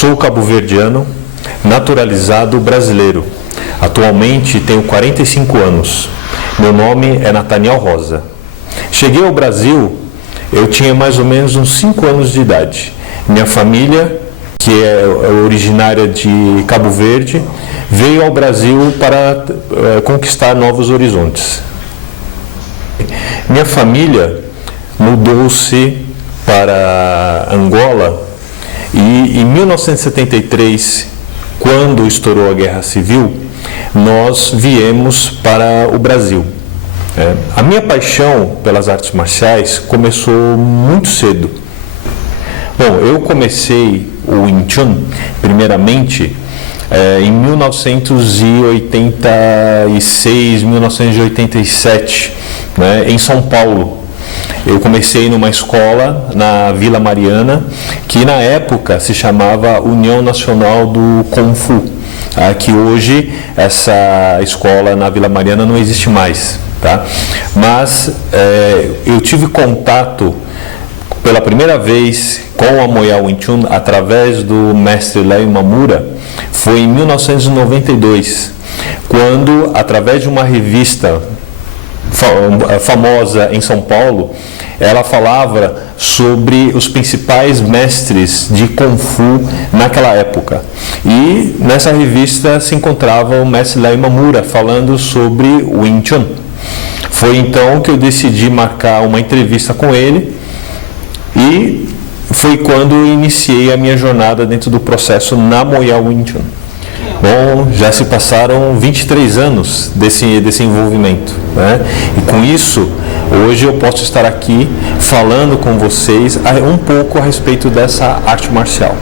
Sou cabo-verdiano, naturalizado brasileiro. Atualmente tenho 45 anos. Meu nome é Nathaniel Rosa. Cheguei ao Brasil, eu tinha mais ou menos uns 5 anos de idade. Minha família, que é originária de Cabo Verde, veio ao Brasil para conquistar novos horizontes. Minha família mudou-se para Angola e em 1973, quando estourou a Guerra Civil, nós viemos para o Brasil. A minha paixão pelas artes marciais começou muito cedo. Bom, eu comecei o Wing Chun, primeiramente, em 1986, 1987, em São Paulo. Eu comecei numa escola na Vila Mariana, que na época se chamava União Nacional do Kung Fu, que hoje essa escola na Vila Mariana não existe mais, tá? Mas eu tive contato pela primeira vez com a Moya Wing Chun através do mestre Léo Imamura, foi em 1992, quando, através de uma revista famosa em São Paulo, ela falava sobre os principais mestres de Kung Fu naquela época. E nessa revista se encontrava o mestre Léo Imamura falando sobre o Wing Chun. Foi então que eu decidi marcar uma entrevista com ele e foi quando eu iniciei a minha jornada dentro do processo na Moya Wing Chun. Bom, já se passaram 23 anos desse envolvimento, E com isso, hoje eu posso estar aqui falando com vocês um pouco a respeito dessa arte marcial.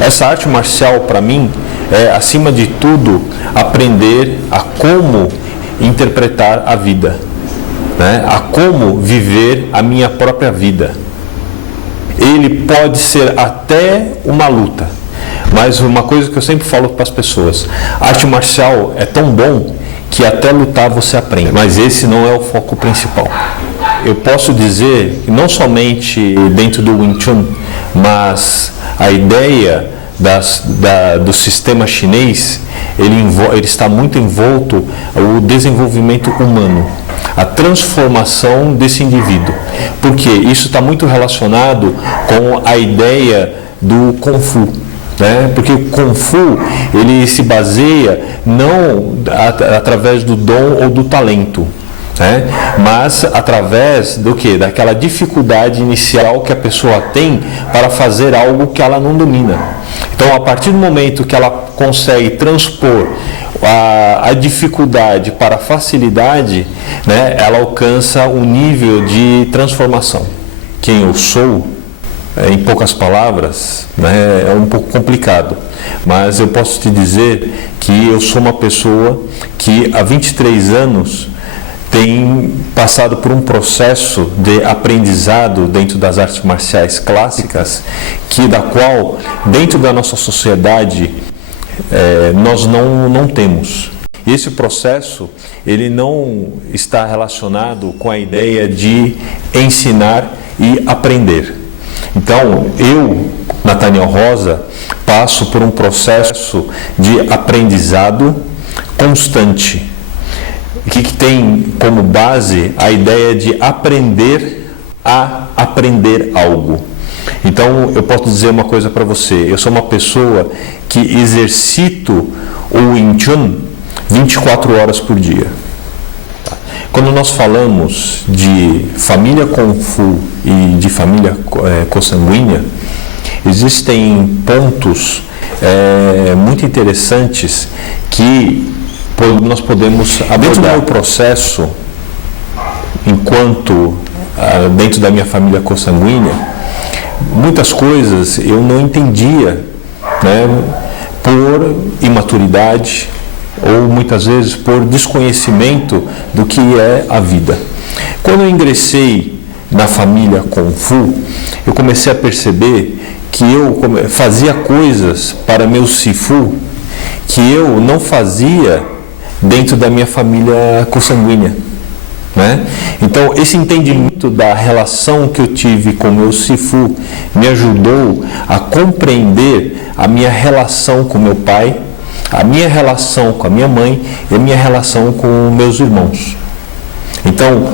Essa arte marcial, para mim, é, acima de tudo, aprender a como interpretar a vida, a como viver a minha própria vida. Ele pode ser até uma luta, mas uma coisa que eu sempre falo para as pessoas: arte marcial é tão bom que até lutar você aprende, mas esse não é o foco principal. Eu posso dizer que não somente dentro do Wing Chun, mas a ideia do sistema chinês, ele está muito envolto o desenvolvimento humano, a transformação desse indivíduo, porque isso está muito relacionado com a ideia do Kung Fu. Porque o Kung Fu, ele se baseia não através do dom ou do talento, mas através do que? Daquela dificuldade inicial que a pessoa tem para fazer algo que ela não domina. Então, a partir do momento que ela consegue transpor a dificuldade para a facilidade, ela alcança um nível de transformação. Quem eu sou, em poucas palavras, é um pouco complicado, mas eu posso te dizer que eu sou uma pessoa que há 23 anos tem passado por um processo de aprendizado dentro das artes marciais clássicas, da qual, dentro da nossa sociedade, nós não temos. Esse processo, ele não está relacionado com a ideia de ensinar e aprender. Então, eu, Nathaniel Rosa, passo por um processo de aprendizado constante, que tem como base a ideia de aprender a aprender algo. Então, eu posso dizer uma coisa para você: eu sou uma pessoa que exercito o Wing Chun 24 horas por dia. Quando nós falamos de família Kung Fu e de família consanguínea, existem pontos muito interessantes que nós podemos abordar. Dentro do meu processo, enquanto dentro da minha família consanguínea, muitas coisas eu não entendia, por imaturidade, ou muitas vezes por desconhecimento do que é a vida. Quando eu ingressei na família Kung Fu, eu comecei a perceber que eu fazia coisas para meu Sifu que eu não fazia dentro da minha família consanguínea. Então, esse entendimento da relação que eu tive com o meu Sifu me ajudou a compreender a minha relação com meu pai, a minha relação com a minha mãe e a minha relação com meus irmãos. Então,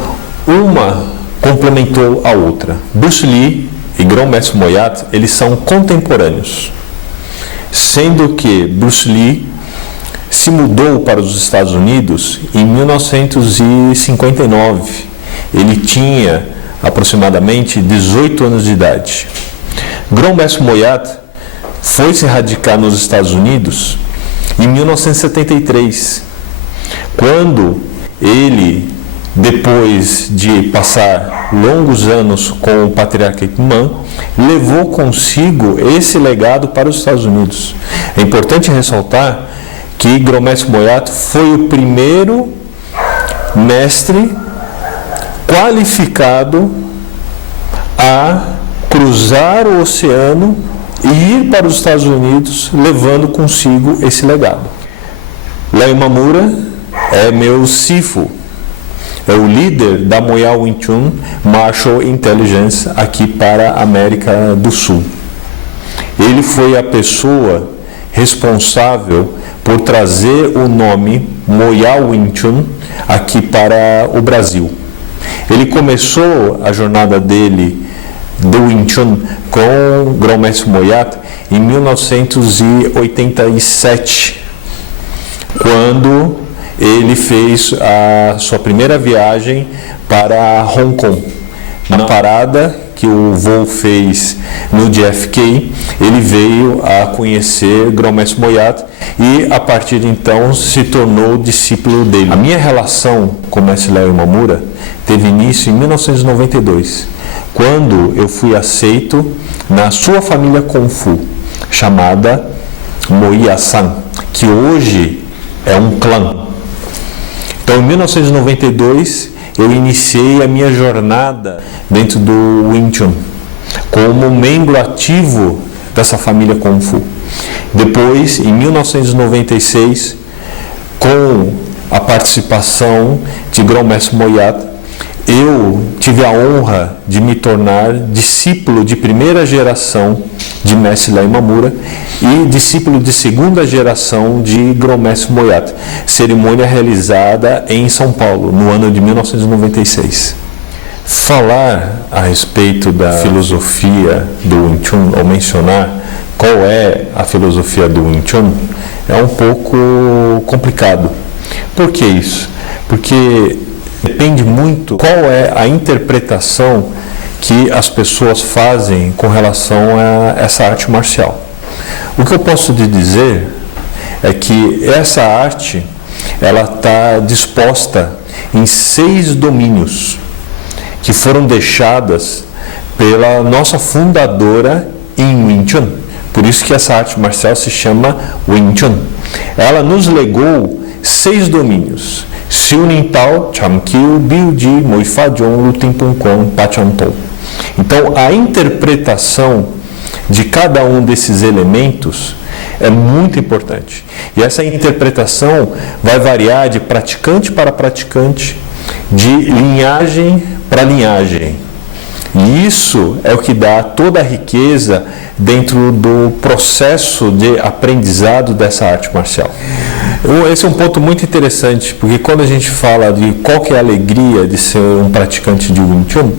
uma complementou a outra. Bruce Lee e Grão-Mestre Moyat, eles são contemporâneos, sendo que Bruce Lee se mudou para os Estados Unidos em 1959. Ele tinha aproximadamente 18 anos de idade. Grão-Mestre Moyat foi se radicar nos Estados Unidos em 1973, quando ele, depois de passar longos anos com o patriarca Ip Man, levou consigo esse legado para os Estados Unidos. É importante ressaltar que Grão-Mestre Moyat foi o primeiro mestre qualificado a cruzar o oceano e ir para os Estados Unidos levando consigo esse legado. Leo Imamura é meu Sifu, é o líder da Moya Wing Chun Martial Intelligence aqui para a América do Sul. Ele foi a pessoa responsável por trazer o nome Moya Wing Chun aqui para o Brasil. Ele começou a jornada dele do Wing Chun com Grão-Mestre Moyat em 1987, quando ele fez a sua primeira viagem para Hong Kong. Na parada que o voo fez no JFK, ele veio a conhecer Grão-Mestre Moyat e, a partir de então, se tornou discípulo dele. A minha relação com o Mestre Leo Imamura teve início em 1992, quando eu fui aceito na sua família Kung Fu, chamada Moya-san, que hoje é um clã. Então, em 1992, eu iniciei a minha jornada dentro do Wing Chun, como membro ativo dessa família Kung Fu. Depois, em 1996, com a participação de Grão-Mestre Moyat, eu tive a honra de me tornar discípulo de primeira geração de Mestre Leo Imamura e discípulo de segunda geração de Grão-Mestre Moyat, cerimônia realizada em São Paulo, no ano de 1996. Falar a respeito da filosofia do Wing Chun, ou mencionar qual é a filosofia do Wing Chun, é um pouco complicado. Por que isso? Porque depende muito qual é a interpretação que as pessoas fazem com relação a essa arte marcial. O que eu posso te dizer é que essa arte, ela está disposta em 6 domínios que foram deixadas pela nossa fundadora em Wing Chun. Por isso que essa arte marcial se chama Wing Chun. Ela nos legou 6 domínios: Siu Nin Tao, Cham Kiu, Biu Ji, Moi Fa Jong, Lu Tin Pun Kwon, Pa Chan Tou. Então, a interpretação de cada um desses elementos é muito importante. E essa interpretação vai variar de praticante para praticante, de linhagem para linhagem. E isso é o que dá toda a riqueza dentro do processo de aprendizado dessa arte marcial. Esse é um ponto muito interessante, porque quando a gente fala de qual que é a alegria de ser um praticante de Wing Chun,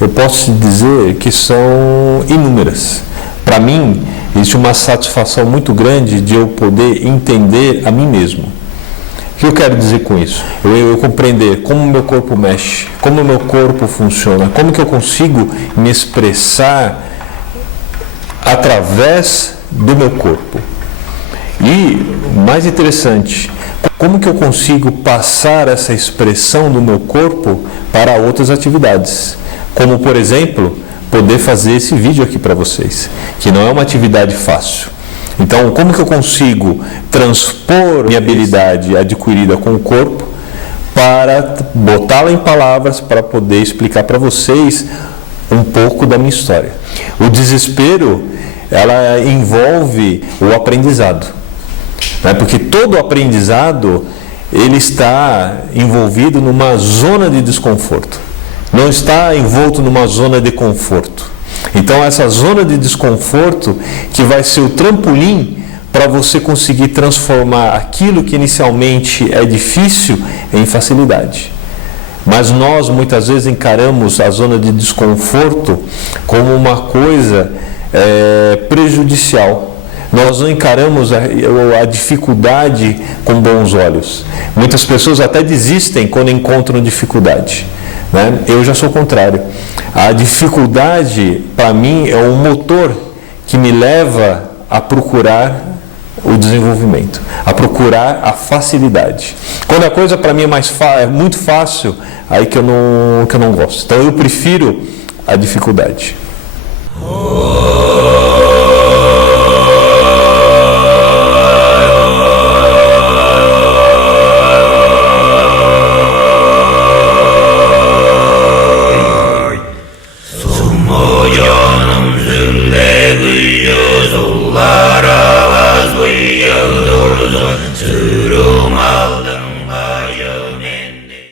eu posso te dizer que são inúmeras. Para mim, existe uma satisfação muito grande de eu poder entender a mim mesmo. O que eu quero dizer com isso? Eu compreender como o meu corpo mexe, como o meu corpo funciona, como que eu consigo me expressar através do meu corpo. E, mais interessante, como que eu consigo passar essa expressão do meu corpo para outras atividades? Como, por exemplo, poder fazer esse vídeo aqui para vocês, que não é uma atividade fácil. Então, como que eu consigo transpor minha habilidade adquirida com o corpo para botá-la em palavras para poder explicar para vocês um pouco da minha história? O desespero, ela envolve o aprendizado, né? Porque todo aprendizado, ele está envolvido numa zona de desconforto, não está envolto numa zona de conforto. Então essa zona de desconforto que vai ser o trampolim para você conseguir transformar aquilo que inicialmente é difícil em facilidade. Mas nós muitas vezes encaramos a zona de desconforto como uma coisa prejudicial. Nós não encaramos a dificuldade com bons olhos. Muitas pessoas até desistem quando encontram dificuldade, né? Eu já sou o contrário. A dificuldade, para mim, é um motor que me leva a procurar o desenvolvimento, a procurar a facilidade. Quando a coisa para mim é muito fácil, aí que eu não gosto. Então eu prefiro a dificuldade. Lara was we